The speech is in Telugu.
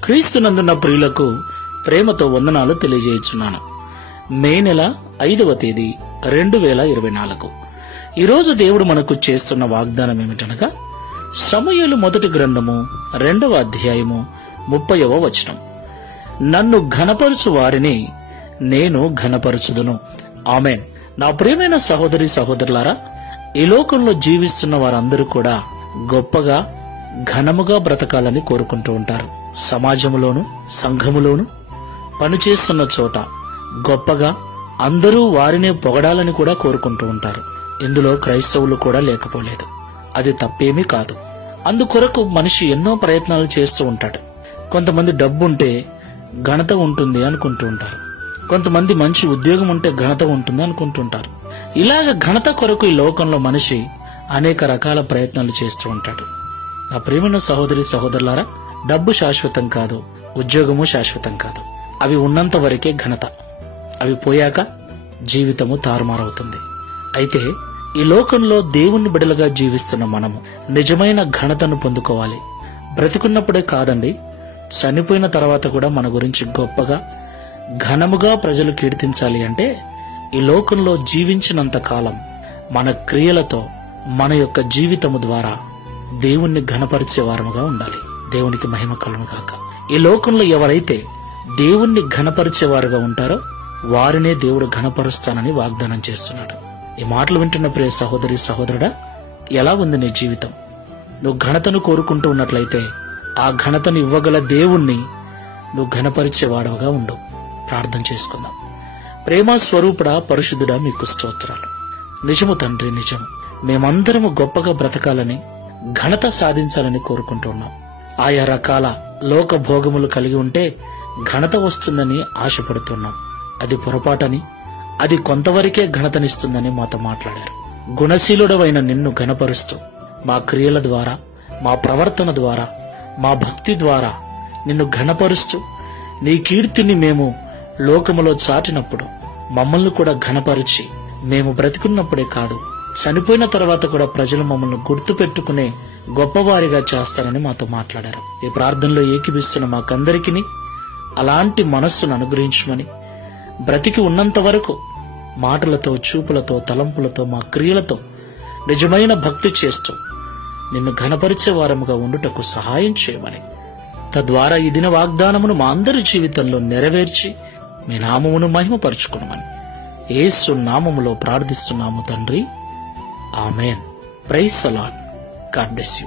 క్రీస్తునందున్న ప్రియులకు ప్రేమతో వందనాలు తెలియజేయుచున్నాను. మే నెల 5వ తేదీ 2024. ఈరోజు దేవుడు మనకు చేస్తున్న వాగ్దానం ఏమిటనగా సమూయేలు మొదటి గ్రంథము 2వ అధ్యాయము 30వ వచనం. నన్ను ఘనపరచు వారిని నేను ఘనపరచుదును. ఆమేన్. నా ప్రియమైన సహోదరి సహోదరులారా, ఈ లోకంలో జీవిస్తున్న వారందరూ కూడా గొప్పగా ఘనముగా బ్రతకాలని కోరుకుంటూ ఉంటారు. సమాజంలోను సంఘములోను పనిచేస్తున్న చోట గొప్పగా అందరూ వారినే పొగడాలని కూడా కోరుకుంటూ ఉంటారు. ఇందులో క్రైస్తవులు కూడా లేకపోలేదు. అది తప్పేమీ కాదు. అందుకొరకు మనిషి ఎన్నో ప్రయత్నాలు చేస్తూ ఉంటాడు. కొంతమంది డబ్బుంటే ఘనత ఉంటుంది అనుకుంటూ ఉంటారు. కొంతమంది మంచి ఉద్యోగం ఉంటే ఘనత ఉంటుంది అనుకుంటుంటారు. ఇలాగ ఘనత కొరకు ఈ లోకంలో మనిషి అనేక రకాల ప్రయత్నాలు చేస్తూ ఉంటాడు. నా ప్రియమైన సహోదరి సహోదరులారా, డబ్బు శాశ్వతం కాదు, ఉద్యోగము శాశ్వతం కాదు. అవి ఉన్నంత వరకే ఘనత. అవి పోయాక జీవితము తారుమారవుతుంది. అయితే ఈ లోకంలో దేవుని బిడలుగా జీవిస్తున్న మనము నిజమైన ఘనతను పొందుకోవాలి. బ్రతికున్నప్పుడే కాదండి, చనిపోయిన తర్వాత కూడా మన గురించి గొప్పగా ఘనముగా ప్రజలు కీర్తించాలి అంటే ఈ లోకంలో జీవించినంత కాలం మన క్రియలతో మన యొక్క జీవితము ద్వారా దేవుణ్ణి ఘనపరిచే వారముగా ఉండాలి. దేవునికి మహిమ కలుగును గాక. ఈ లోకంలో ఎవరైతే దేవుణ్ణి ఘనపరిచేవారుగా ఉంటారో వారినే దేవుడు ఘనపరుస్తానని వాగ్దానం చేస్తున్నాడు. ఈ మాటలు వింటున్న ప్రియ సహోదరి సహోదరుడా, ఎలా ఉంది నీ జీవితం? నువ్వు ఘనతను కోరుకుంటూ ఉన్నట్లయితే ఆ ఘనతను ఇవ్వగల దేవుణ్ణి నువ్వు ఘనపరిచేవాడవుగా ఉండు. ప్రార్థన చేసుకుందాం. ప్రేమ స్వరూపుడా, పరిశుద్ధుడా, మీకు స్తోత్రాలు. నిజము తండ్రి, నిజం. మేమందరము గొప్పగా బ్రతకాలని ఘనత సాధించాలని కోరుకుంటున్నాం. ఆయా రకాల లోక భోగములు కలిగి ఉంటే ఘనత వస్తుందని ఆశపడుతున్నాం. అది పొరపాటని, అది కొంతవరకే ఘనతనిస్తుందని మాతో మాట్లాడారు. గుణశీలుడవైన నిన్ను ఘనపరుస్తూ మా క్రియల ద్వారా, మా ప్రవర్తన ద్వారా, మా భక్తి ద్వారా నిన్ను ఘనపరుస్తూ నీ కీర్తిని మేము లోకములో చాటినప్పుడు మమ్మల్ని కూడా ఘనపరిచి మేము బ్రతికున్నప్పుడే కాదు, చనిపోయిన తర్వాత కూడా ప్రజలు మమ్మల్ని గుర్తు పెట్టుకునే గొప్పవారిగా చేస్తారని మాతో మాట్లాడారు. ఈ ప్రార్థనలో ఏకీభిస్తున్న మాకందరికీ అలాంటి మనస్సును అనుగ్రహించమని, బ్రతికి ఉన్నంత వరకు మాటలతో, చూపులతో, తలంపులతో, మా క్రియలతో నిజమైన భక్తి చేస్తూ నిన్ను ఘనపరిచే వారముగా ఉండుటకు సహాయం చేయమని, తద్వారా ఈ దిన వాగ్దానమును మా అందరి జీవితంలో నెరవేర్చి మీ నామమును మహిమపరుచుకునమని యేసు నామములో ప్రార్థిస్తున్నాము తండ్రి. Amen. Praise the Lord. God bless you.